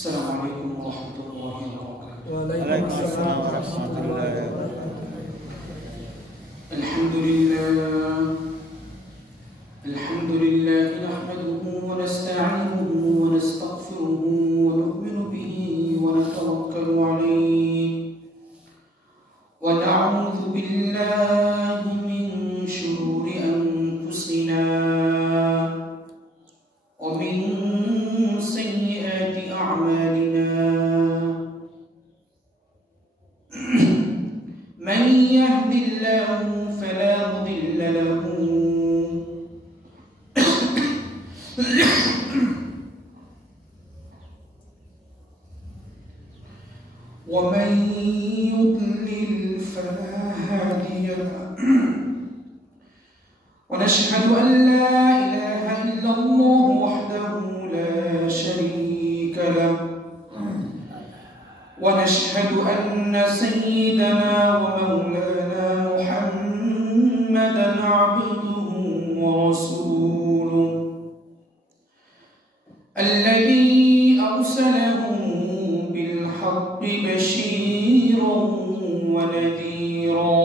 السلام عليكم ورحمة الله وبركاته. وعليكم السلام ورحمة الله وبركاته. الحمد لله نحمده ونستعينه ونستغفره ونؤمن به ونتوكل عليه ونعوذ بالله من شرور أنفسنا ومن سيئات أعمالنا من يهد الله فلا مضل له ومن يضلل فلا هادي له ونشهد أن لا إله إلا الله وحده لا شريك له ونشهد أن سيدنا ومولانا محمدا عبده ورسوله الذي أرسله بالحق بشيرا ونذيرا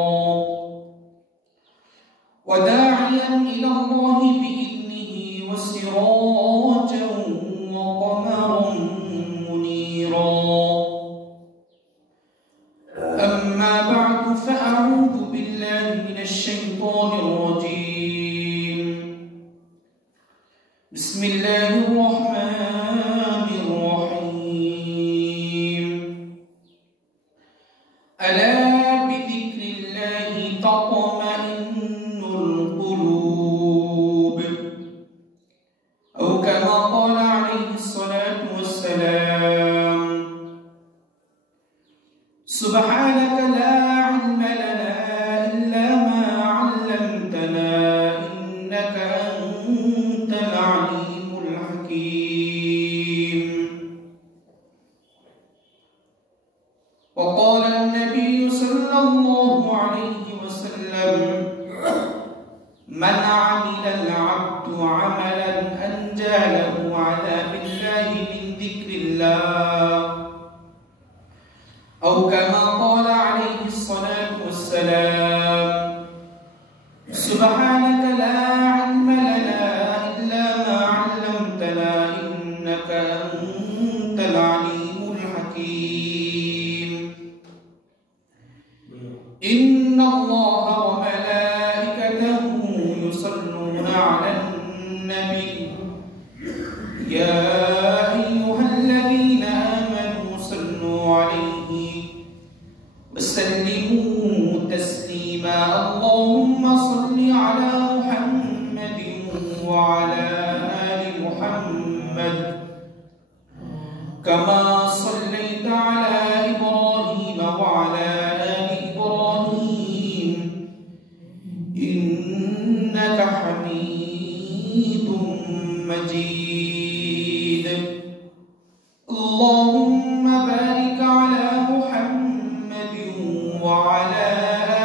وداعيا إلى الله بإذنه وسراجا وقمرا منيرا. أما بعد فأعوذ بالله من الشيطان الرجيم. بسم الله الرحمن الرحيم. ألا بذكر الله تطمئن القلوب أو كما قال عليه الصلاة والسلام. سبحانك لا علم لنا إلا ما علمتنا إنك أنت العليم الحكيم. وقال النبي صلى الله عليه وسلم من عمل العبد عملا أنجى له عذاب الله من ذكر الله أو كما قال عليه الصلاة والسلام. سبحانك لا علم لنا إلا ما علمتنا إنك أنت العليم الحكيم. إن الله وملائكته يصلون على النبي يا أيها الذين آمنوا صلوا عليه وسلموا تسليما. اللهم صل على محمد وعلى آل محمد كما صليت على إبراهيم وعلى آل إبراهيم إنك حميد مجيد. اللهم بارك على محمد وعلى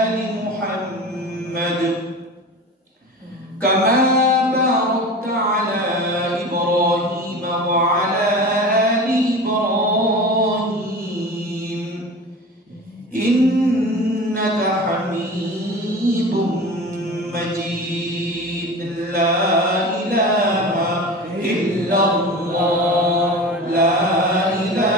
آل محمد كما باركت على إبراهيم وعلى آل إبراهيم إنك حميد مجيد. لا إله إلا الله لا إله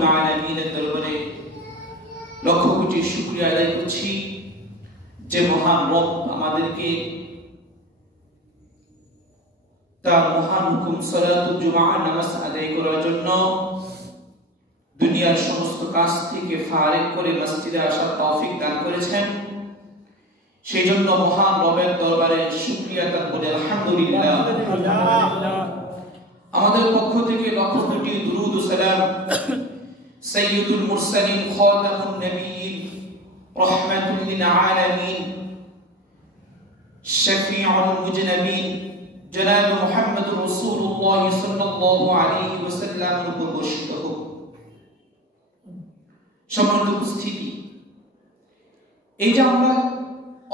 রব্বুল আলামিনের দরবারে লক্ষ কোটি শুকরিয়া আদায় করছি যে মহান রব আমাদেরকে তার মহান হুকুম সালাতুল জুমআ নামাজ আদায় করার জন্য দুনিয়ার সমস্ত কাজ থেকে ফারেক করে মসজিদে আসার তৌফিক দান করেছেন। সেই জন্য মহান রবের দরবারে শুকরিয়া আদায় করে আলহামদুলিল্লাহ। আমাদের পক্ষ থেকে লক্ষ কোটি দুরূদ ও সালাম সাইয়্যিদুল মুরসালিন খাতামুন নবিয়্যিন রাহমাতুল লিল আলামিন শাফিউল মুজনাবিন জনাব মুহাম্মদুর রাসূলুল্লাহ সাল্লাল্লাহু আলাইহি ওয়াসাল্লামের উপর বর্ষিত হোক। সম্মানিত উপস্থিতি, এই যে আমরা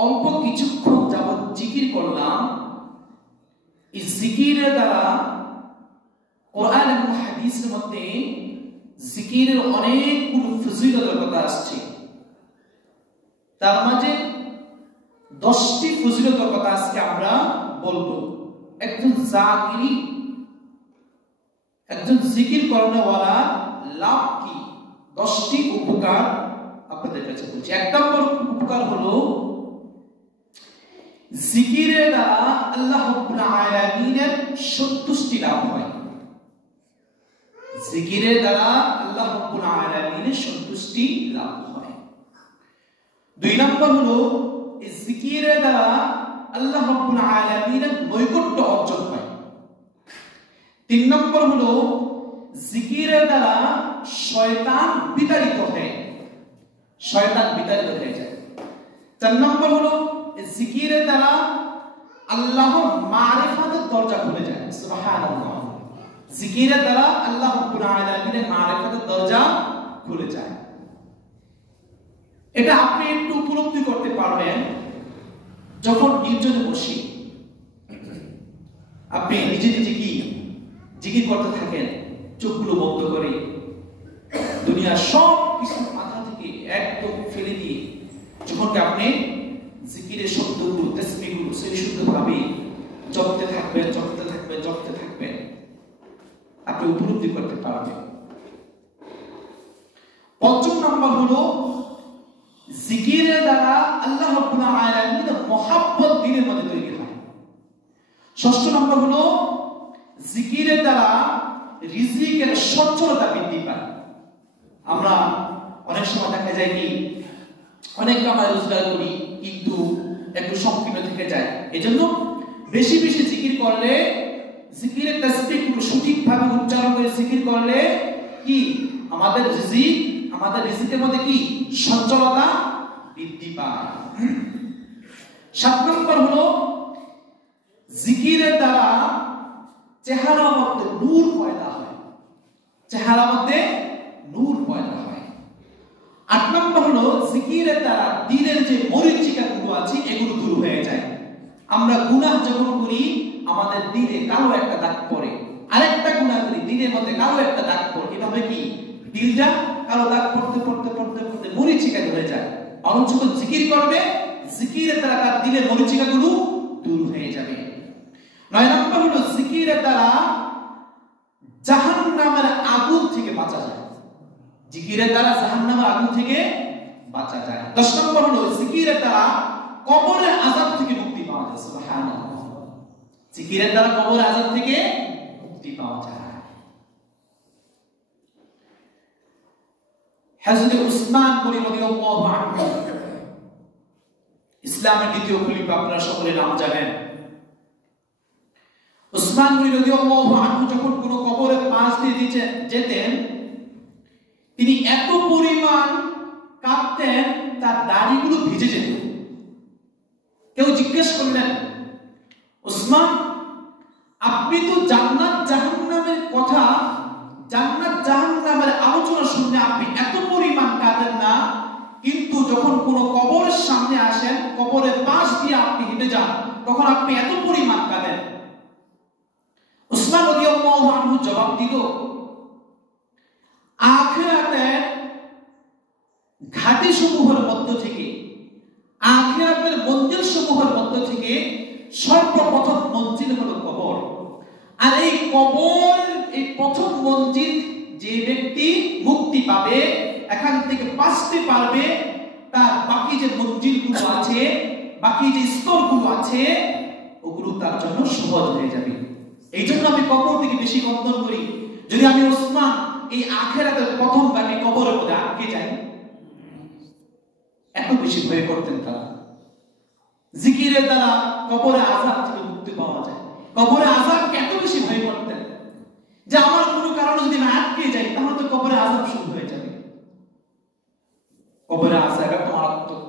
অল্প কিছুক্ষণ যাবত জিকির করলাম, এই জিকিরের দ্বারা কোরআন এবং হাদিসের মধ্যে জিকিরের অনেকগুলো ফজিলতের কথা আসছে। তার মাঝে 10টি ফজিলতের কথা আজকে আমরা বলবো। একজন জাকিরি, একজন জিকির করানোওয়ালা লাভ কি, 10টি উপকার আপনাদের কাছে বলছি। এক নম্বর উপকার হলো জিকিরের দ্বারা আল্লাহ রাব্বুল আলামিনের সন্তুষ্টি লাভ হয়। জিকিরের দ্বারা আল্লাহ রাব্বুল আলামিনের সন্তুষ্টি লাভ হয়। 2 নম্বর হলো এই জিকিরের দ্বারা আল্লাহ রাব্বুল আলামিনের নৈকট্য অর্জন হয়। 3 নম্বর হলো জিকিরের দ্বারা শয়তান বিতাড়িত হয়, শয়তান বিতাড়িত হয়ে যায়। 4 নম্বর হলো জিকিরের দ্বারা আল্লাহর মারিফাতের দরজা খুলে যায়। সুবহানাল্লাহ। জিকিরের দ্বারা আল্লাহ রাব্বুল আলামিনের মারিফাতের দরজা খুলে যায়। এটা আপনি একটু উপলব্ধি করতে পারবেন যখন নির্জনে বসে আপনি নিজে নিজে কি জিকির করতে থাকেন, চোখগুলো বন্ধ করে, দুনিয়ার সব কিছু মাথা থেকে একদম ফেলে দিয়ে যখন আপনি জিকিরের শব্দগুলো, তাসবিহগুলো সেই শুদ্ধভাবে জপতে থাকবেন, জপতে থাকবেন, জপতে থাকবেন, আপনি উপলব্ধি করতে পারবেন। 5 নম্বর হলো জিকিরের দ্বারা আল্লাহ রাব্বুল আলামিনের মহব্বত দিলের মধ্যে তৈরি হয়। 6 নম্বর হলো জিকিরের দ্বারা রিজিকের সচ্ছলতা বৃদ্ধি পায়। আমরা অনেক সময় দেখা যায় কি অনেক কামাই রোজগার করি কিন্তু একটু সংকীর্ণ থেকে যায়। এজন্য বেশি বেশি জিকির করলে, জিকিরের তাসবিহগুলো সঠিকভাবে উচ্চারণ করে জিকির করলে কি আমাদের রিজিকের মধ্যে কি সচ্ছলতা বৃদ্ধি পায়। 7 নম্বর হলো জিকিরের দ্বারা চেহারার মধ্যে নূর পয়দা হয়, চেহারার মধ্যে নূর পয়দা হয়। 8 নম্বর হলো জিকিরের দ্বারা দিলের যে মরিচিকাগুলো আছে এগুলো দূর হয়ে যায়। আমরা গুনাহ যখন করি আমাদের দিলে কালো একটা দাগ পড়ে, আরেকটা গুনাহ করি দিলের মধ্যে কালো একটা দাগ পড়ে, এভাবে কি দিলটা কালো দাগ পড়তে পড়তে পড়তে পড়তে মরিচিকা ধরে যায়। মানুষ যখন জিকির করবে জিকিরের দ্বারা তার দিলের মরিচিকাগুলো দূর হয়ে যাবে। 9 নম্বর হলো জিকিরের দ্বারা জাহান্নামের আগুন থেকে বাঁচা যায়, জিকিরের দ্বারা জাহান্নামের আগুন থেকে বাঁচা যায়। 10 নম্বর হলো জিকিরের দ্বারা কবরের আযাব থেকে মুক্তি পাওয়া যায়। সুবহানাল্লাহ। জিকিরের দ্বারা কবরের আযাব থেকে মুক্তি পাওয়া যায়। হযরত উসমান গনি রাদিয়াল্লাহু আনহু ইসলামের দ্বিতীয় খলিফা, আপনারা সকলে নাম জানেন। উসমান গনি রাদিয়াল্লাহু আনহু যখন কোন কবরের পাশ দিয়ে যেতেন তিনি এত পরিমাণ কাঁদতেন তার দাড়িগুলো ভিজে যেত। কেউ জিজ্ঞেস করলেন, উসমান আপনি তো জান্নাত জাহান্নামের কথা, জান্নাত জাহান্নামের আলোচনা শুনলে আপনি এত পরিমাণ কাঁদেন না, কিন্তু যখন কোন কবরের সামনে আসেন, কবরের পাশ দিয়ে আপনি হেঁটে যান, তখন আপনি এত পরিমাণ কাঁদেন। উসমান রাদিয়াল্লাহু আনহু জবাব দিল, আখিরাতের ঘাটি সমূহের মধ্য থেকে, আখিরাতের মঞ্জিল সমূহের মধ্য থেকে সর্বপ্রথম মঞ্জিল হলো কবর। আর এই কবর, এই প্রথম মঞ্জিল যে ব্যক্তি মুক্তি পাবে, এখান থেকে বাঁচতে পারবে, তার বাকি যে মঞ্জিলগুলো আছে, বাকি যে স্তরগুলো আছে, ওগুলো তার জন্য সহজ হয়ে যাবে। এই জন্য আমি কবর থেকে বেশি কন্দন করি। যদি আমি ওসমান এই আখিরাতের প্রথম ভাগে কবরের মধ্যে আটকে যাই, এত বেশি ভয় করতেন তারা। জিকিরের দ্বারা কবরে আযাব থেকে মুক্তি পাওয়া যায়। কবরে আযাবকে এত বেশি ভয় করতেন যে আমার কোনো কারণে যদি আমি আটকে যাই তাহলে তো কবরে আযাব শুরু হয়ে যাবে। কবরে আযাব একটা মারাত্মক,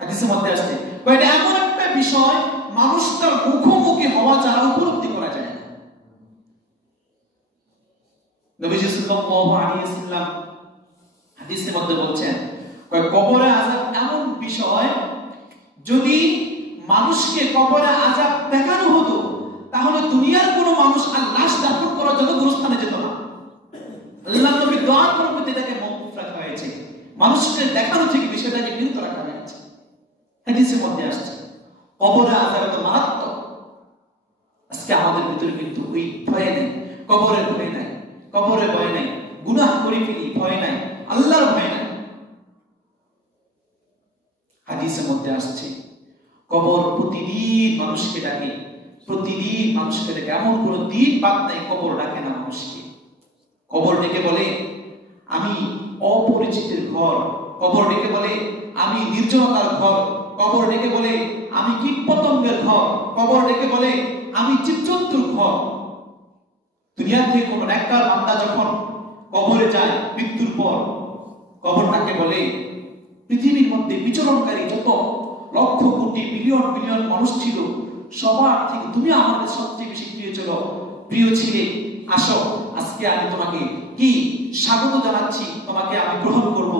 হাদিসের মধ্যে আসছে এটা এমন একটা বিষয় মানুষ তার মুখোমুখি হওয়া ছাড়া উপলব্ধি করা যায় না। নবীজি সাল্লাল্লাহু আলাইহি ওয়াসাল্লাম হাদিসের মধ্যে বলছেন কবরে আযাব এমন বিষয়, যদি মানুষকে কবরে আযাব দেখানো হতো তাহলে দুনিয়ার কোনো মানুষ আর লাশ দাফন করার জন্য গুরুস্থানে যেত না। আল্লাহর নবী দোয়ার পরবর্তীতে এটাকে মওকুফ রাখা হয়েছে, মানুষকে দেখানো থেকে বিষয়টাকে বিরত রাখা হয়েছে। হাদিসের মধ্যে আসছে কবরে আযাব তো মারাত্মক। আজকে আমাদের ভিতরে কিন্তু ওই ভয় নেই, কবরের ভয় নাই, কবরের ভয় নাই, গুনাহ করে ফেলি ভয় নাই, আল্লাহর ভয় নাই। হাদিসের মধ্যে আসছে কবর প্রতিদিন মানুষকে ডাকে, প্রতিদিন মানুষকে ডাকে, এমন কোনো দিন বাদ নাই কবর ডাকে না মানুষকে। কবর ডেকে বলে আমি অপরিচিতের ঘর, কবর ডেকে বলে আমি নির্জনতার ঘর, কবর ডেকে বলে আমি কীটপতঙ্গের ঘর, কবর ডেকে বলে আমি জীবজন্তুর ঘর। দুনিয়া থেকে কোনো নেককার বান্দা যখন কবরে যায় মৃত্যুর পর, কবর তাকে বলে পৃথিবীর মধ্যে বিচরণকারী যত লক্ষ কোটি বিলিয়ন বিলিয়ন মানুষ ছিল সবার থেকে তুমি আমাদের সবচেয়ে বেশি প্রিয় ছিলে, আসো আজকে আমি তোমাকে কি স্বাগত জানাচ্ছি, তোমাকে আমি গ্রহণ করব।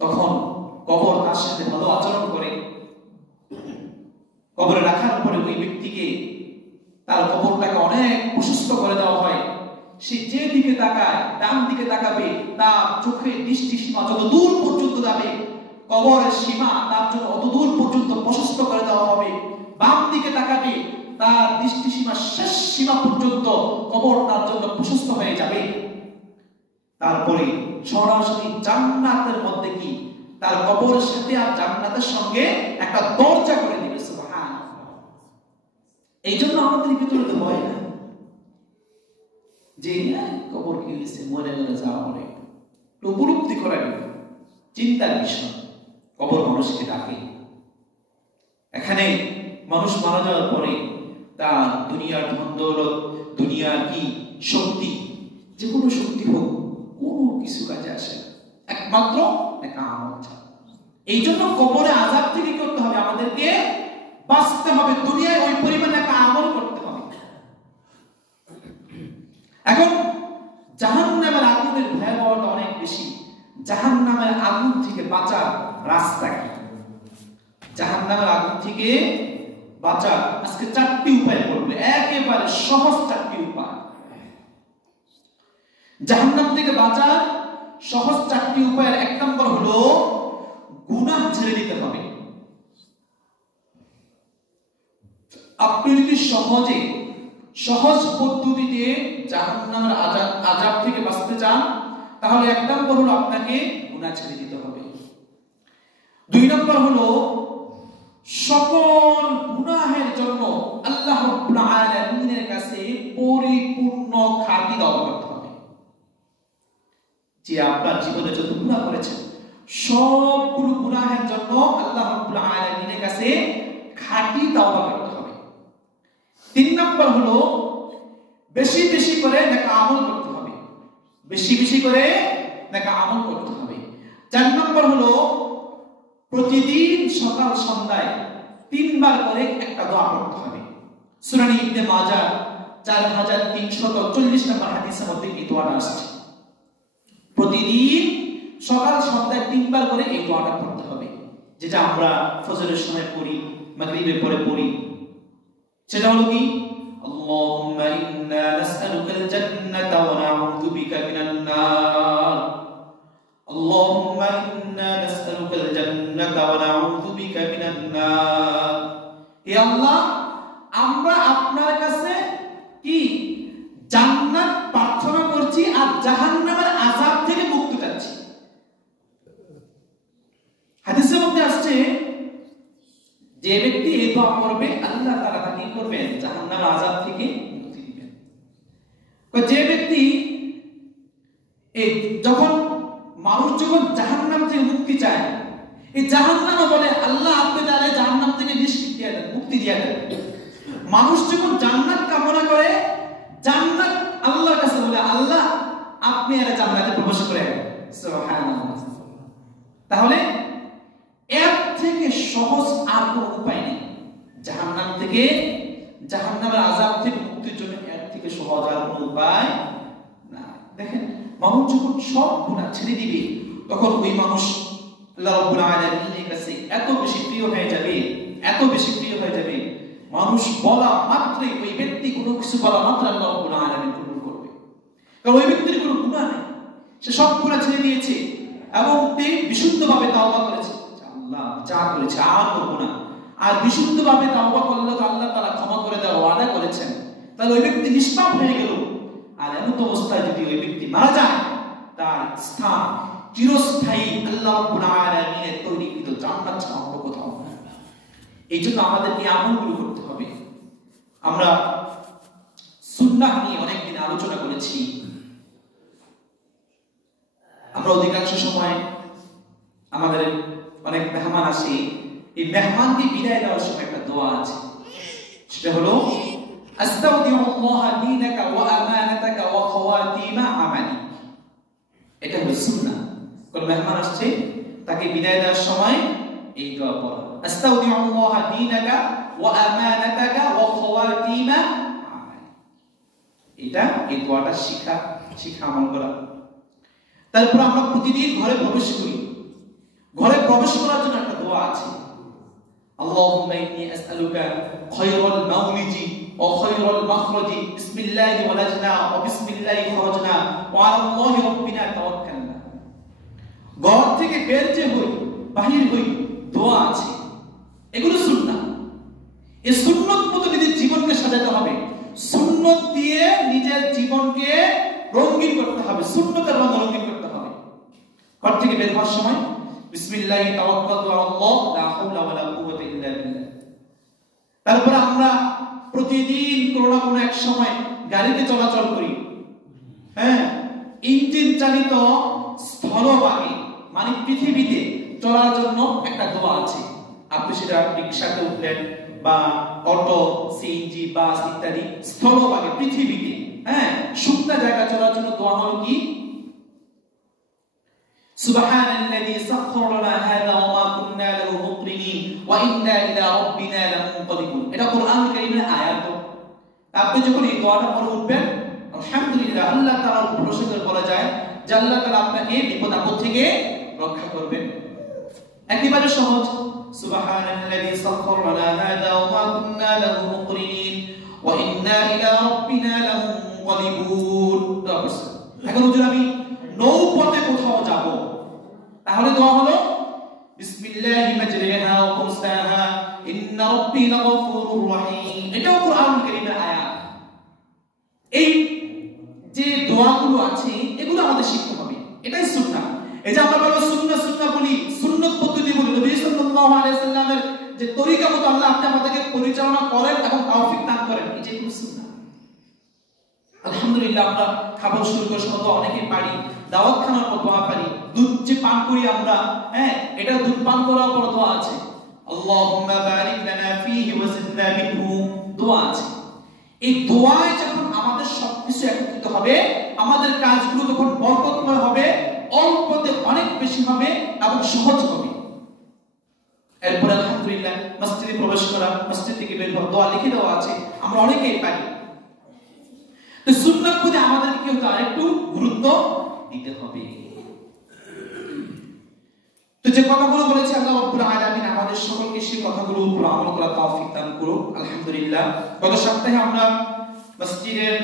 তখন কবর তার সাথে ভালো আচরণ করে। কবরে রাখার পরে ওই ব্যক্তিকে তার কবরটাকে অনেক প্রশস্ত করে দেওয়া হয়। সে যে দিকে তাকায়, ডান দিকে তাকাবে, তার চোখের দৃষ্টি সীমা যত দূর পর্যন্ত যাবে, কবরের সীমা তার জন্য অত দূর পর্যন্ত প্রশস্ত করে দেওয়া হবে। বাম দিকে তাকাবে, তার দৃষ্টি সীমা শেষ সীমা পর্যন্ত কবর তার জন্য প্রশস্ত হয়ে যাবে। তারপরে সরাসরি জান্নাতের মধ্যে কি তার কবরের সাথে আর জান্নাতের সঙ্গে একটা দরজা করে দিবে। সুবহানাল্লাহ। এই জন্য আমাদের ভিতরে তো ভয় না যে কবর কি হয়েছে, মরে গেলে যাওয়া হবে, উপলব্ধি করা চিন্তার বিষয়। কবর মানুষকে ডাকে। এখানে মানুষ মারা যাওয়ার পরে তার দুনিয়ার ধন দৌলত, দুনিয়ার কি শক্তি, যে কোনো শক্তি হোক, কোনো কিছু কাজে আসে না, একমাত্র একটা আমল ছাড়া। এই জন্য কবরে আযাব থেকে করতে হবে, আমাদেরকে বাঁচতে হবে, দুনিয়ায় ওই পরিমাণে একটা আমল করতে হবে। এখন জাহান্নামের আগুনের ভয়াবহতা অনেক বেশি। জাহান্নামের আগুন থেকে বাঁচার রাস্তা কি? জাহান্নামের আগুন থেকে বাঁচার আজকে 4টি উপায় বলবে, একেবারে সহজ 4টি উপায়। জাহান্নাম থেকে বাঁচার সহজ 4টি উপায়ের 1 নম্বর হলো গুনাহ ছেড়ে দিতে হবে। আপনি যদি সহজ পদ্ধতিতে জাহান্নামের আযাব থেকে বাঁচতে চান তাহলে 1 নম্বর হলো আপনাকে গুনাহ ছেড়ে দিতে হবে। 2 নম্বর হলো সকল গুনাহের জন্য আল্লাহ রাব্বুল আলামিনের কাছে পরিপূর্ণ খাঁটি তওবা করতে হবে। যে আপনার জীবনে যত গুনাহ করেছেন সবগুলো গুনাহের জন্য আল্লাহ রাব্বুল আলামিনের কাছে খাঁটি তওবা করতে হবে। 3 নম্বর হলো বেশি বেশি করে নেক আমল করতে হবে, বেশি বেশি করে নেক আমল করতে হবে। 4 নম্বর হলো প্রতিদিন সকাল সন্ধ্যায় 3 বার করে একটা দোয়া করতে হবে। সুনান ইবনে মাজাহ 4340 নম্বর হাদিসের মধ্যে এই দোয়াটা আসছে। প্রতিদিন সকাল সন্ধ্যায় 3 বার করে এই দোয়াটা করতে হবে, যেটা আমরা ফজরের সময় পড়ি, মাগরিবের পরে পড়ি। সেটা হলো কি? আল্লাহুম্মা ইন্না নাসআলুকাল জান্নাতা ওয়া নাউযু বিকা মিনান নার। আল্লাহুম্মা ইন্না নাসআলুকাল জান্নাতা ওয়া নাউযু বিকা মিনান নার। হে আল্লাহ, আমরা আপনার কাছে কি জান্নাত প্রার্থনা করছি আর জাহান্নাম হচ্ছে যে ব্যক্তি এই দোয়া করবে আল্লাহ তাআলা তাকে কি করবেন জাহান্নামের আযাব থেকে মুক্তি দিবেন। যে ব্যক্তি এই যখন মানুষ যখন জাহান্নাম থেকে মুক্তি চায়, এই জাহান্নামও বলে আল্লাহ আপনি তাহলে জাহান্নাম থেকে নিষ্কৃতি দিয়ে দেন, মুক্তি দিয়ে দেন। মানুষ যখন জান্নাত কামনা করে, জান্নাত আল্লাহর কাছে বলে আল্লাহ আপনি এর জান্নাতে প্রবেশ করেন। সুবহানাল্লাহ। তাহলে এর থেকে সহজ আর কোনো উপায় নেই জাহান্নাম থেকে, জাহান্নামের আযাব থেকে মুক্তির জন্য এর থেকে সহজ আর কোনো উপায় না। দেখেন মানুষ যখন সব গুনাহ ছেড়ে দিবে তখন ওই মানুষ আল্লাহ রাব্বুল আলামিনের কাছে এত বেশি প্রিয় হয়ে যাবে, এত বেশি প্রিয় হয়ে যাবে, মানুষ বলা মাত্রই ওই ব্যক্তি কোনো কিছু বলা মাত্র আল্লাহ রাব্বুল আলামিন কবুল করবে। কারণ ওই ব্যক্তির কোনো গুনাহ নেই, সে সব গুনাহ ছেড়ে দিয়েছে এবং সে বিশুদ্ধভাবে তাওবা করেছে, আল্লাহ যা করেছে আর করব না। আর বিশুদ্ধভাবে তাওবা করলে তো আল্লাহ তাআলা ক্ষমা করে দেওয়ার ওয়াদা করেছেন। তাহলে ওই ব্যক্তি নিষ্পাপ হয়ে গেল। আর এমন অবস্থায় যদি ওই ব্যক্তি মারা যায়, তার স্থান চিরস্থায়ী আল্লাহ রাব্বুল আলামিনের তৈরিকৃত জান্নাত ছাড়া অন্য কোথাও না। এই জন্য আমাদের এই আমলগুলো করতে হবে। আমরা সুন্নাহ নিয়ে অনেকদিন আলোচনা করেছি। আমরা অধিকাংশ সময় আমাদের অনেক মেহমান আসে, এই মেহমানকে বিদায় দেওয়ার সময় একটা দোয়া আছে, সেটা হলো আস্তাউদিউল্লাহ দীনাকা ওয়া আমানাতাকা ওয়া খাওয়াতিমা আমালি। এটা হলো সুন্নাহ। কোন মেহমান আসছে তাকে বিদায় দেওয়ার সময় এই দোয়া পড়া, আস্তাউদিউল্লাহ দীনাকা ওয়া আমানাতাকা ওয়া খাওয়াতিমা আমালি। এটা এই দোয়াটা শিখা আমল করা। তারপর আমরা প্রতিদিন ঘরে প্রবেশ করি, ঘরে প্রবেশ করার জন্য একটা দোয়া আছে, আল্লাহুম্মা ইন্নী আসআলুকা খায়রাল মাউলিজি ওয়া খায়রাল মাখরাজি বিসমিল্লাহি ওয়ালাজনা ওয়া বিসমিল্লাহি খরাজনা ওয়া আলাল্লাহি রাব্বিনা তাওয়াক্কালনা। ঘর থেকে বের যে হই, বাহির হই, দোয়া আছে, এগুলো সুন্নাহ। এই সুন্নাত মতো নিজের জীবনকে সাজাতে হবে, সুন্নাত দিয়ে নিজের জীবনকে রঙিন করতে হবে, সুন্নাতের রঙ রঙিন করতে হবে। ঘর থেকে বের হওয়ার সময় বিসমিল্লাহি তাওয়াক্কালতু আলাল্লাহ লা হাওলা ওয়ালা কুওয়াতা ইল্লা বিল্লাহ। তারপর আমরা প্রতিদিন কোনো না কোনো এক সময় গাড়িতে চলাচল করি, হ্যাঁ, ইঞ্জিন চালিত স্থলভাগে মানে পৃথিবীতে চলার জন্য একটা দোয়া আছে। আপনি সেটা রিকশাতে উঠলেন বা অটো, সিএনজি, বাস ইত্যাদি স্থলভাগে পৃথিবীতে, হ্যাঁ, শুকনা জায়গা চলার জন্য দোয়া হলো কি, সুবহানাল্লাযী সাখখারা লানা হাযা ওয়া মা কুন্না লাহু মুকরিনিন ওয়া ইন্না ইলা রাব্বিনা লামুনকালিবুন। এটা কোরআন কারীমের আয়াত। আপনি যখন এই দোয়াটা পড়ে উঠবেন, আলহামদুলিল্লাহ, আল্লাহ তাআলার প্রশংসা করা যায় যে আল্লাহ তাআলা আপনাকে বিপদ আপদ থেকে রক্ষা করবেন। একেবারে সহজ, সুবহানাল্লাযী সাখখারা লানা হাযা ওয়া মা কুন্না লাহু মুকরিনিন ওয়া ইন্না ইলা রাব্বিনা লামুনকালিবুন। এখন যদি আমি নৌপথে কোথাও যাব, তাহলে দোয়া হলো বিসমিল্লাহি মাজরিহা ওয়া মুরসাহা ইন্না রাব্বী লাগফুরুর রহিম। এটাও কোরআন কারীমের আয়াত। এই যে দোয়াগুলো আছে এগুলো আমাদের শিখতে হবে, এটাই সুন্নাহ। এই যে আমরা বলবো সুন্নাহ সুন্নাহ বলি, সুন্নাত পদ্ধতি বলি, নবী সাল্লাল্লাহু আলাইহি সাল্লামের যে তরিকা মতো আল্লাহ আমাদেরকে পরিচালনা করেন এবং তৌফিক দান করেন, এই যে সুন্নাহ। আলহামদুলিল্লাহ, আমরা খাবার শুরু করার সময় অনেকেই পারি, দাওয়াত খানার পর দোয়া পারি, দুধ যে পান করি আমরা, হ্যাঁ, এটা দুধ পান করার পর দোয়া আছে, আল্লাহুম্মা বারিক লানা ফীহি ওয়া জিদনা মিনহু, দোয়া আছে। এই দোয়ায় যখন আমাদের সবকিছু একত্রিত হবে, আমাদের কাজগুলো তখন বরকতময় হবে, অল্পতে অনেক বেশি হবে এবং সহজ হবে। এরপর আলহামদুলিল্লাহ মসজিদে প্রবেশ করা, মসজিদ থেকে বের হওয়া, দোয়া লিখে দেওয়া আছে, আমরা অনেকেই পারি। তো সুন্নাত পথে আমাদের কি হতে হয়, একটু গুরুত্ব দিতে হবে। তো যে কথাগুলো বলেছি আল্লাহ রাব্বুল আলামিন আমাদের সকলকে সেই কথাগুলোর উপর আমল করার তৌফিক দান করুন। আলহামদুলিল্লাহ, গত সপ্তাহে আমরা মসজিদের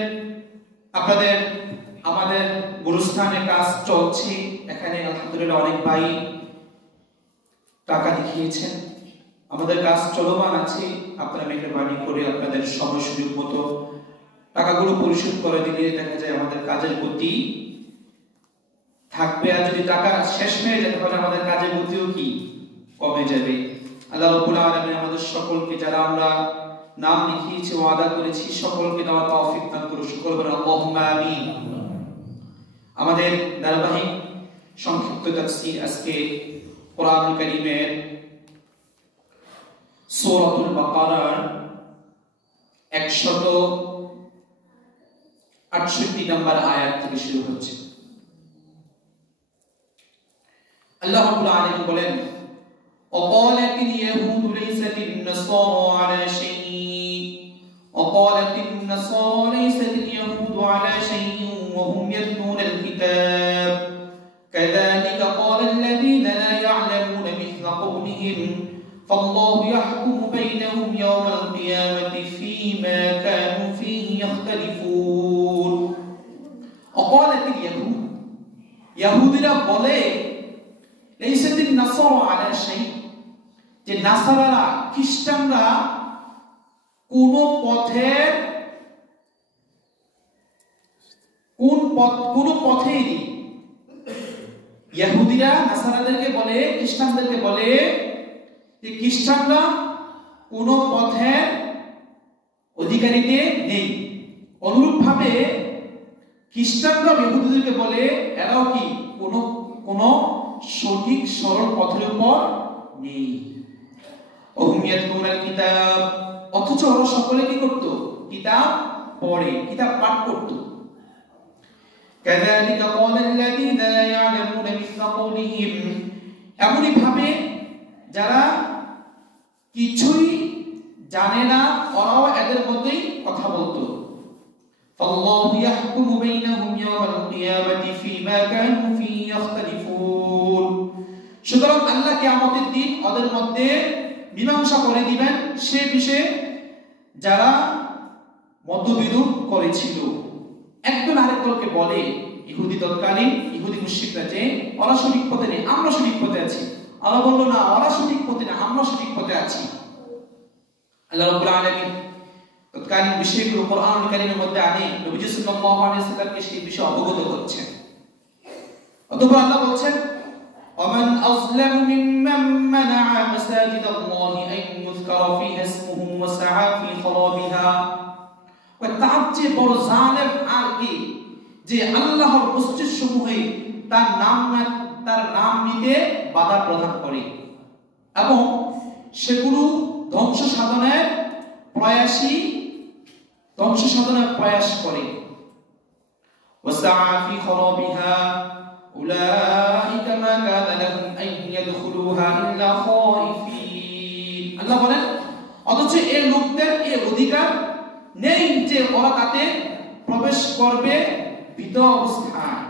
আমাদের গুরুস্থানে কাজ চলছে, এখানে আলহামদুলিল্লাহ অনেক ভাই টাকা দেখিয়েছেন, আমাদের কাজ চলমান আছে। আপনারা মেহরবানি করে আপনাদের সময় সুযোগ মতো টাকাগুলো পরিশোধ করে দিলে দেখা যায় আমাদের কাজের গতি থাকবে। আর যদি টাকা শেষ হয়ে যায় তাহলে আমাদের কাজের গতিও কি কমে যাবে। আল্লাহ রাব্বুল আলামিন আমাদের সকলকে, যারা আমরা নাম লিখিয়েছি ওয়াদা করেছি, সকলকে দেওয়ার তৌফিক দান করুন। সকল বলেন আল্লাহুম্মা আমিন। আমাদের ধারাবাহিক সংক্ষিপ্ত তাফসীর আজকে কোরআনুল কারীমের সূরাতুল বাকারার 168 নম্বর আয়াত থেকে শুরু হচ্ছে। আল্লাহ রাব্বুল আলামিন বলেন, وقالت اليهود ليست النصارى على شيء وقالت النصارى ليست اليهود على شيء وهم يتلون الكتاب كذلك قال الذين لا يعلمون مثل قولهم فالله يحكم بينهم يوم القيامة فيما كانوا فيه يختلفون وقالت اليهود يهودরা বলে ليست النصارى على شيء, যে নাসারারা খ্রিস্টানরা কোন পথেই নেই। ইহুদিরা নাসারাদেরকে বলে, খ্রিস্টানদেরকে বলে যে খ্রিস্টানরা কোন পথের অধিকারীতে নেই। অনুরূপভাবে খ্রিস্টানরা ইহুদিদেরকে বলে এরাও কি কোন সঠিক সরল পথের উপর নেই। কিতাব, অথচ ওরা সকলে কি করত? কিতাব পড়ে, কিতাব পাঠ করত। কাযালিকা ক্বালাল্লাযীনা লা ইয়ালামুনা মিসলা কওলিহিম, এমনই ভাবে যারা কিছুই জানে না ওরাও এদের মতোই কথা বলতো। ফাল্লাহু ইয়াহকুমু বাইনাহুম ইয়াওমাল কিয়ামাতি ফীমা কানু ফীহি ইখতালিফুন, সুতরাং আল্লাহ কিয়ামতের দিন ওদের মধ্যে মীমাংসা করে দিবেন সে বিষয়ে যারা মতবিরোধ করেছিল। একজন আরেকজনকে বলে, ইহুদি তৎকালীন ইহুদি মুশরিকরা, যে ওরা সঠিক পথে নেই, আমরা সঠিক পথে আছি। আল্লাহ বলল না, ওরা সঠিক পথে না, আমরা সঠিক পথে আছি। আল্লাহ রাব্বুল আলামিন তৎকালীন বিষয়গুলো কোরআনুল কারীমের মধ্যে আনে নবী সাল্লাল্লাহু আলাইহি ওয়াসাল্লামকে সেই বিষয়ে অবগত করছেন। অতঃপর আল্লাহ বলছেন, ومن أظلم ممن منع مساجد الله أن يذكر فيها اسمه وسعى في خرابها, তার চেয়ে বড় জালেম আর কি যে আল্লাহর মসজিদ সমূহে তার নাম নিতে বাধা প্রদান করে এবং সেগুলো ধ্বংস সাধনের প্রয়াস করে। وسعى في خرابها أولئك ما كان لهم أن يدخلوها إلا خائفين, আল্লাহ বলেন অথচ এই লোকদের এই অধিকার নেই যে ওরা তাতে প্রবেশ করবে ভীত অবস্থায়।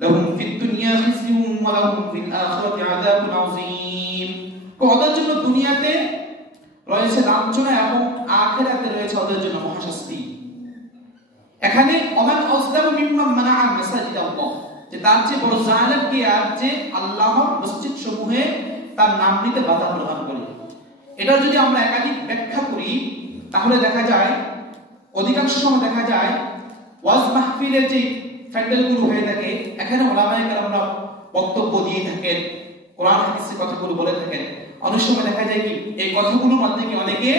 লাহুম ফিদ দুনিয়া খিজয়ুন ওয়া লাহুম ফিল আখিরাতি আযাবুন আযীম, ওদের জন্য দুনিয়াতে রয়েছে লাঞ্ছনা এবং আখিরাতে রয়েছে ওদের জন্য মহাশাস্তি। এখানে ওমান আযলামু মিম্মান মানাআ মাসাজিদ আল্লাহ, যে তার চেয়ে বড় জালেম কে আর যে আল্লাহর মসজিদ সমূহে তার নাম নিতে বাধা প্রদান করে। এটা যদি আমরা একাধিক ব্যাখ্যা করি তাহলে দেখা যায়, অধিকাংশ সময় দেখা যায় ওয়াজ মাহফিলের যে প্যান্ডেলগুলো হয়ে থাকে এখানে উলামায়ে কেরামরা বক্তব্য দিয়ে থাকেন, কোরআন হাদিসের কথাগুলো বলে থাকেন। অনেক সময় দেখা যায় কি এই কথাগুলোর মধ্যে কি অনেকে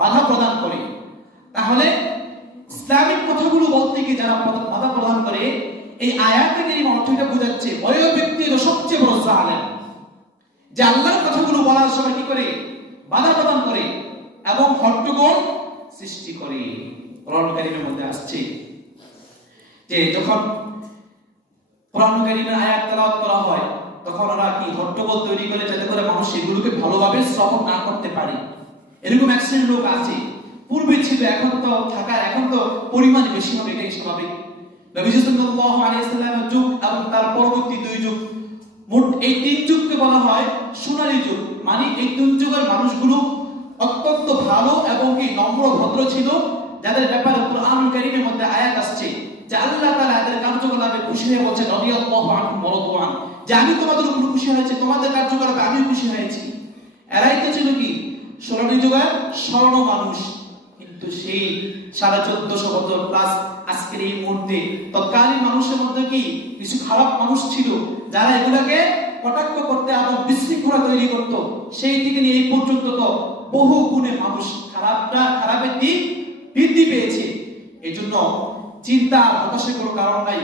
বাধা প্রদান করে। তাহলে ইসলামিক কথাগুলো বলতে গিয়ে যারা বাধা প্রদান করে, এই আয়াতের এই অর্থটা বোঝাচ্ছে ওই ব্যক্তি হলো সবচেয়ে বড় জালেম, যে আল্লাহর কথাগুলো বলার সময় কি করে? বাধা প্রদান করে এবং হট্টগোল সৃষ্টি করে। কোরআন কারীমের মধ্যে আসছে যে যখন কোরআন কারীমের আয়াত তেলাওয়াত করা হয় তখন ওরা কি হট্টগোল তৈরি করে যাতে করে মানুষ এগুলোকে ভালোভাবে শ্রবণ না করতে পারে। এরকম এক শ্রেণীর লোক আছে, পূর্বে ছিল, এখন তো পরিমাণ বেশি হবে, এটাই স্বাভাবিক। নবী সাল্লাল্লাহু আলাইহি ওয়াসাল্লামের যুগ এবং তার পরবর্তী দুই যুগ, মোট এই তিন যুগকে বলা হয় সোনালী যুগ। মানে এই তিন যুগের মানুষগুলো অত্যন্ত ভালো এবং কি নম্র ভদ্র ছিল, যাদের ব্যাপারে কোরআনুল কারীমের মধ্যে আয়াত আসছে যে আল্লাহ তাআলা এদের কার্যকলাপে খুশি হয়ে বলছেন রাদিয়াল্লাহু আনহুম ওয়া রাদু আন, যে আমি তোমাদের উপর খুশি হয়েছি, তোমাদের কার্যকলাপে আমি খুশি হয়েছি। এরাই তো ছিল কি সোনালী যুগের স্বর্ণ মানুষ। কিন্তু সেই 1450 বছর প্লাস আজকের এই মুহূর্তে তৎকালীন মানুষের মধ্যে কি কিছু খারাপ মানুষ ছিল যারা এগুলাকে কটাক্ষ করতে এবং বিশৃঙ্খলা তৈরি করত, সেই থেকে নিয়ে এই পর্যন্ত তো বহু গুণে মানুষ খারাপের দিক বৃদ্ধি পেয়েছে। এই জন্য চিন্তা হতাশার কোনো কারণ নাই।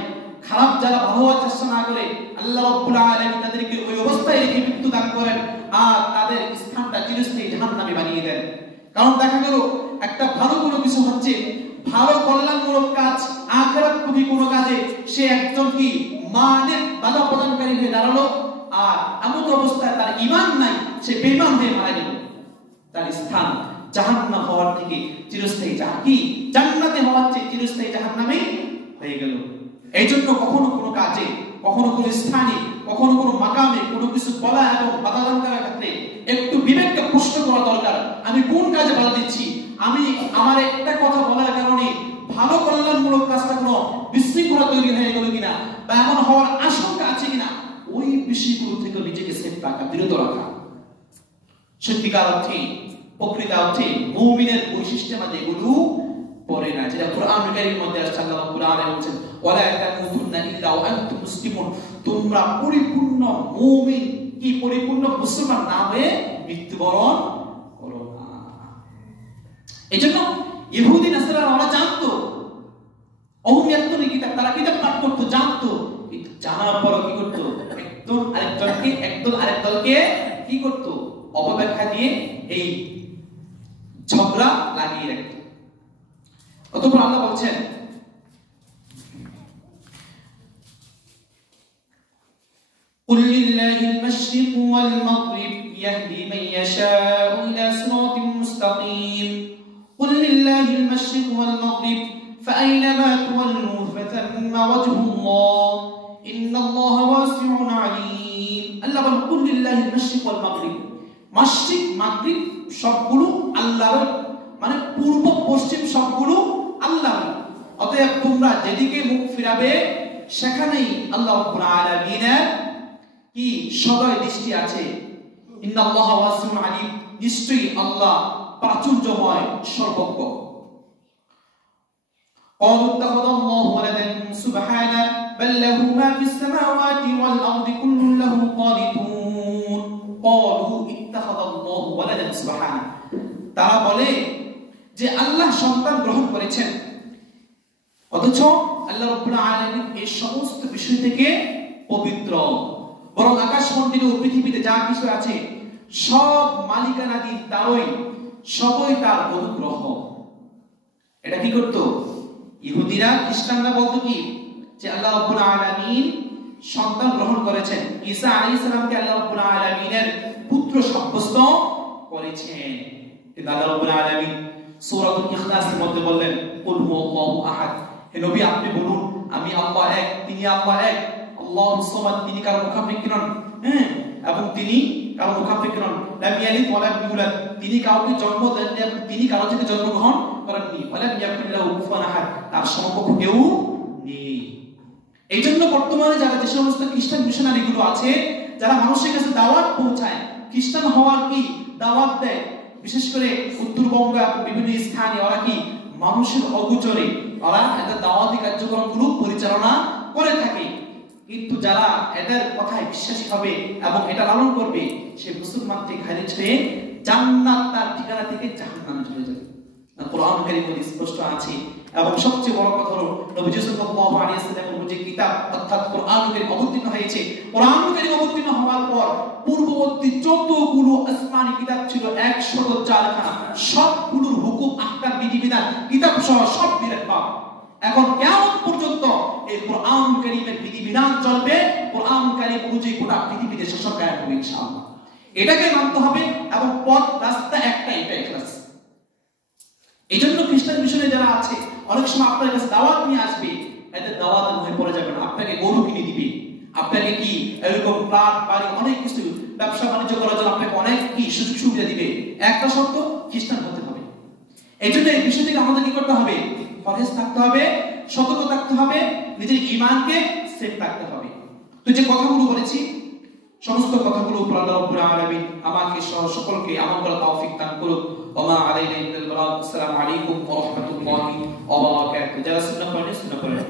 খারাপ যারা ভালো হওয়ার চেষ্টা না করে আল্লাহ রাব্বুল আলামিন তাদেরকে ওই অবস্থায় রেখে মৃত্যু দান করেন আর তাদের স্থানটা চিরস্থায়ী জাহান্নামে বানিয়ে দেন। কারণ দেখা গেল একটা ভালো কোনো কিছু হচ্ছে, ভালো কল্যাণমূলক কাজ, আখিরাতমুখী কোনো কাজে সে একজন কি মানের বাধা প্রদানকারী হয়ে দাঁড়ালো, আর এমন অবস্থায় তার ঈমান নাই, সে বেঈমান হয়ে মারা গেল, তার স্থান জাহান্নাম হওয়ার থেকে চিরস্থায়ী জান্নাতে হওয়ার চেয়ে চিরস্থায়ী জাহান্নামে হয়ে গেল। এই জন্য কখনো কোনো কাজে, কখনো কোনো স্থানে, কখনো কোনো মাকামে কোনো কিছু বলা এবং বাধা দান করার ক্ষেত্রে একটু বিবেককে প্রশ্ন করা দরকার। আমি কোন কাজে বাধা দিচ্ছি? আমি আমার একটা কথা বলার কারণে ভালো কল্যাণমূলক কাজটা কোনো বিশৃঙ্খলা তৈরি হয়ে গেল কিনা, বা এমন হওয়ার আশঙ্কা আছে কিনা, ওই বিষয়গুলো থেকে নিজেকে সেফ রাখা, বিরত রাখা। সত্যিকার অর্থে, প্রকৃত অর্থে মুমিনের বৈশিষ্ট্যের মধ্যে এগুলো পড়ে না, যেটা কোরআনুল কারীমের মধ্যে আল্লাহ রাব্বুল আলামিন বলেছেন ওয়ালা তামুতুন্না ইল্লা ওয়া আনতুম মুসলিমুন, তোমরা পরিপূর্ণ মুমিন কি পরিপূর্ণ মুসলমান না হয়ে মৃত্যুবরণ করো না। এজন্য ইহুদি নাসারারা ওরা জানতো, তারা কিতাব পাঠ করতো, জানতো, কিন্তু জানার পরও কি করতো? একদল আরেক দলকে কি করতো? অপব্যাখ্যা দিয়ে এই ঝগড়া লাগিয়ে রাখতো। অতঃপর আল্লাহ বলছেন قل لله المشرق والمغرب يهدي من يشاء إلى صراط مستقيم قل لله المشرق والمغرب فأينما تولوا فثم وجه الله إن الله واسع عليم الله বলেন قل لله المشرق والمغرب, মাশরিক মাগরিব সবগুলো আল্লাহর, মানে পূর্ব পশ্চিম সবগুলো আল্লাহর। অতএব তোমরা যেদিকে মুখ ফিরাবে সেখানেই আল্লাহ রাব্বুল আলামিনের কি সদয় দৃষ্টি আছে। ইন্নাল্লাহা ওয়াসিউন আলিম, নিশ্চয়ই আল্লাহ প্রাচুর্যময়, সর্বজ্ঞ। قالوا اتخذ الله ولدا سبحانه بل له ما في السماوات والأرض كل له قانتون قالوا اتخذ الله ولدا سبحانه, তারা বলে যে আল্লাহ সন্তান গ্রহণ করেছেন, অথচ আল্লাহ রাব্বুল আলামিন এই সমস্ত বিষয় থেকে পবিত্র। বরং আকাশমণ্ডলী ও পৃথিবীতে যা কিছু আছে সব মালিকানাধীন তারই, সবই তার অনুগ্রহ। এটা কি করতো? ইহুদিরা, খ্রিস্টানরা বলতো কি যে আল্লাহ রাব্বুল আলামিন সন্তান গ্রহণ করেছেন, ঈসা আলাইহিস সালামকে আল্লাহ রাব্বুল আলামিনের পুত্র সাব্যস্ত করেছেন। কিন্তু আল্লাহ রাব্বুল আলামিন সূরাতুল ইখলাসের মধ্যে বললেন কুল হুয়াল্লাহু আহাদ, হে নবী আপনি বলুন আমি আল্লাহ এক, তিনি আল্লাহ এক, আল্লাহুস সামাদ, তিনি কারো মুখাপেক্ষী নন, এবং তিনি কারো মুখাপেক্ষী নন, লাম ইয়ালিদ ওয়া লাম ইউলাদ, তিনি কাউকে জন্ম দেননি এবং তিনি কারো থেকে জন্মগ্রহণ করেননি, ওয়া লাম ইয়াকুল লাহু কুফুয়ান আহাদ, তার সমকক্ষ কেউ নেই। এইজন্য বর্তমানে যারা যে সমস্ত খ্রিস্টান মিশনারি গুলো আছে, যারা মানুষের কাছে দাওয়াত পৌঁছায়, খ্রিস্টান হওয়ার কি দাওয়াত দেয়, বিশেষ করে উত্তরবঙ্গ এবং বিভিন্ন স্থানে ওরা কি মানুষের অগোচরে ওরা এদের দাওয়াতি কার্যক্রমগুলো পরিচালনা করে থাকে। কিন্তু যারা এদের কথায় বিশ্বাসী হবে এবং এটা লালন করবে, সে মুসলমান থেকে খারিজ হয়ে জান্নাত তার ঠিকানা থেকে জাহান্নামে চলে যাবে। কোরআন কারীমে স্পষ্ট আছে। এবং সবচেয়ে বড় কথা হলো নবী সাল্লাল্লাহু আলাইহি ওয়াসাল্লামের যে কিতাব অর্থাৎ কোরআন কারীম অবতীর্ণ হয়েছে, কোরআন কারীম অবতীর্ণ হওয়ার পর পূর্ববর্তী যতগুলো আসমানি কিতাব ছিল 104 খানা, সবগুলোর হুকুম, আহকাম, বিধিবিধান, কিতাব সহ সব দিলেন পাওয়া। এখন কিয়ামত পর্যন্ত এই কোরআন কারীমের বিধিবিধান চলবে, কোরআন কারীম অনুযায়ী গোটা পৃথিবীতে শাসন কায়েম হবে ইনশাআল্লাহ। এটাকে মানতে হবে এবং পথ রাস্তা একটাই, এটা ইখলাস। এইজন্য খ্রিস্টান মিশনে যারা আছে অনেক সময় আপনার কাছে দাওয়াত নিয়ে আসবে, এদের দাওয়াত হয়ে পড়ে যাবে না, আপনাকে গরু কিনে দিবে, আপনাকে কি এরকম প্লাট বাড়ি অনেক কিছু ব্যবসা বাণিজ্য করার জন্য আপনাকে অনেক কি সুযোগ সুবিধা দিবে। একটা শর্ত, খ্রিস্টান হতে হবে। এইজন্য এই বিষয় থেকে আমাদের কি করতে হবে? পরহেজ থাকতে হবে, সতর্ক থাকতে হবে, নিজের ঈমানকে সেফ রাখতে হবে। তো যে কথাগুলো বলেছি সমস্ত কথাগুলো উপর আল্লাহ রাব্বুল আলামিন আমাকে সহ সকলকে আমল করার তৌফিক দান করুক। ওমা আলাইনা ইল্লাল বালাগ। আসসালামু আলাইকুম ওয়া রাহমাতুল্লাহি ওয়া বারাকাতুহু। যারা সুন্নাহ পড়েন সুন্নাহ পড়েন।